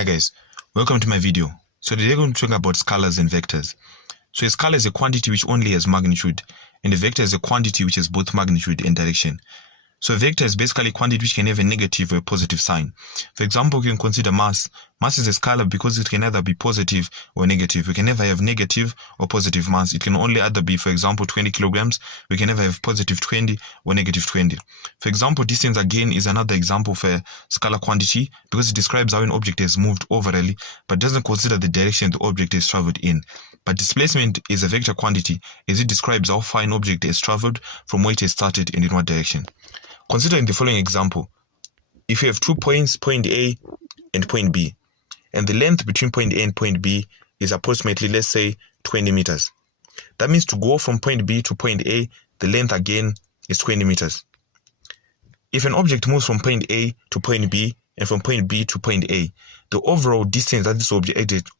Hi guys, welcome to my video. So today we're going to talk about scalars and vectors. So a scalar is a quantity which only has magnitude, and a vector is a quantity which has both magnitude and direction. So a vector is basically a quantity which can have a negative or a positive sign. For example, we can consider mass. Mass is a scalar because it can either be positive or negative. We can never have negative or positive mass. It can only either be, for example, 20 kilograms. We can never have positive 20 or negative 20. For example, distance again is another example for a scalar quantity because it describes how an object has moved overally but doesn't consider the direction the object has traveled in. But displacement is a vector quantity as it describes how far an object has traveled from where it has started and in what direction. Consider the following example. If you have 2 points, point A and point B, and the length between point A and point B is approximately, let's say, 20 meters. That means to go from point B to point A, the length again is 20 meters. If an object moves from point A to point B and from point B to point A, the overall distance that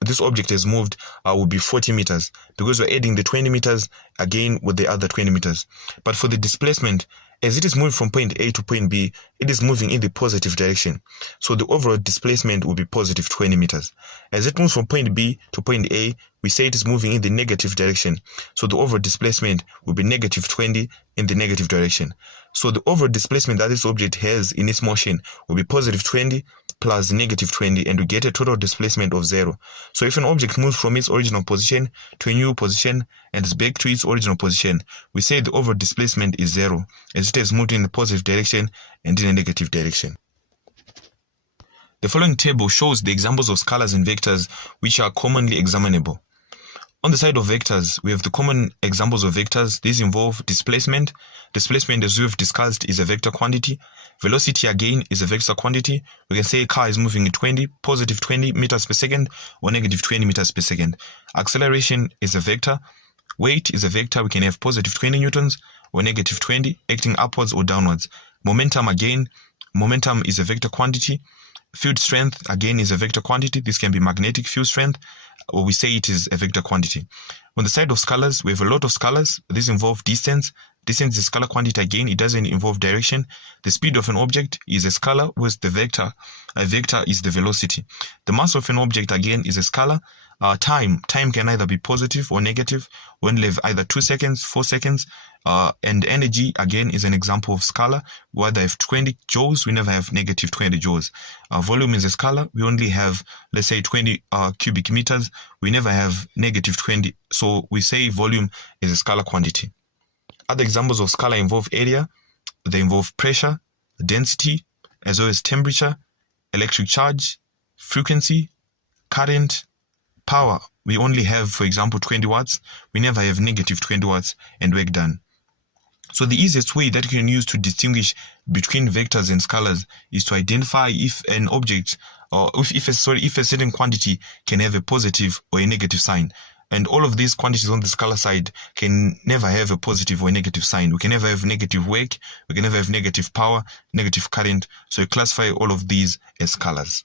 this object has moved will be 40 meters because we're adding the 20 meters again with the other 20 meters. But for the displacement, as it is moving from point A to point B, it is moving in the positive direction. So the overall displacement will be positive 20 meters. As it moves from point B to point A, we say it is moving in the negative direction. So the overall displacement will be negative 20 in the negative direction. So the overall displacement that this object has in its motion will be positive 20 plus negative 20, and we get a total displacement of 0. So if an object moves from its original position to a new position and is back to its original position, we say the overall displacement is 0, as it has moved in the positive direction and in a negative direction. The following table shows the examples of scalars and vectors which are commonly examinable. On the side of vectors, we have the common examples of vectors. These involve displacement. Displacement, as we have discussed, is a vector quantity. Velocity, again, is a vector quantity. We can say a car is moving at positive 20 meters per second or negative 20 meters per second. Acceleration is a vector. Weight is a vector. We can have positive 20 newtons or negative 20, acting upwards or downwards. Momentum, again, momentum is a vector quantity. Field strength, again, is a vector quantity. This can be magnetic field strength, or we say it is a vector quantity. On the side of scalars, we have a lot of scalars. These involve distance. Distance is a scalar quantity again. It doesn't involve direction. The speed of an object is a scalar, whereas the vector, a vector is the velocity. The mass of an object again is a scalar. Time can either be positive or negative. We only have either 2 seconds, 4 seconds. And energy again is an example of scalar. We either have 20 joules, we never have negative 20 joules. Volume is a scalar. We only have, let's say, 20 cubic meters. We never have negative 20. So we say volume is a scalar quantity. Other examples of scalar involve area. They involve pressure, density, as well as temperature, electric charge, frequency, current, power. We only have, for example, 20 watts. We never have negative 20 watts and work done. So the easiest way that you can use to distinguish between vectors and scalars is to identify if an object or if a certain quantity can have a positive or a negative sign. And all of these quantities on the scalar side can never have a positive or a negative sign. We can never have negative work, we can never have negative power, negative current. So we classify all of these as scalars.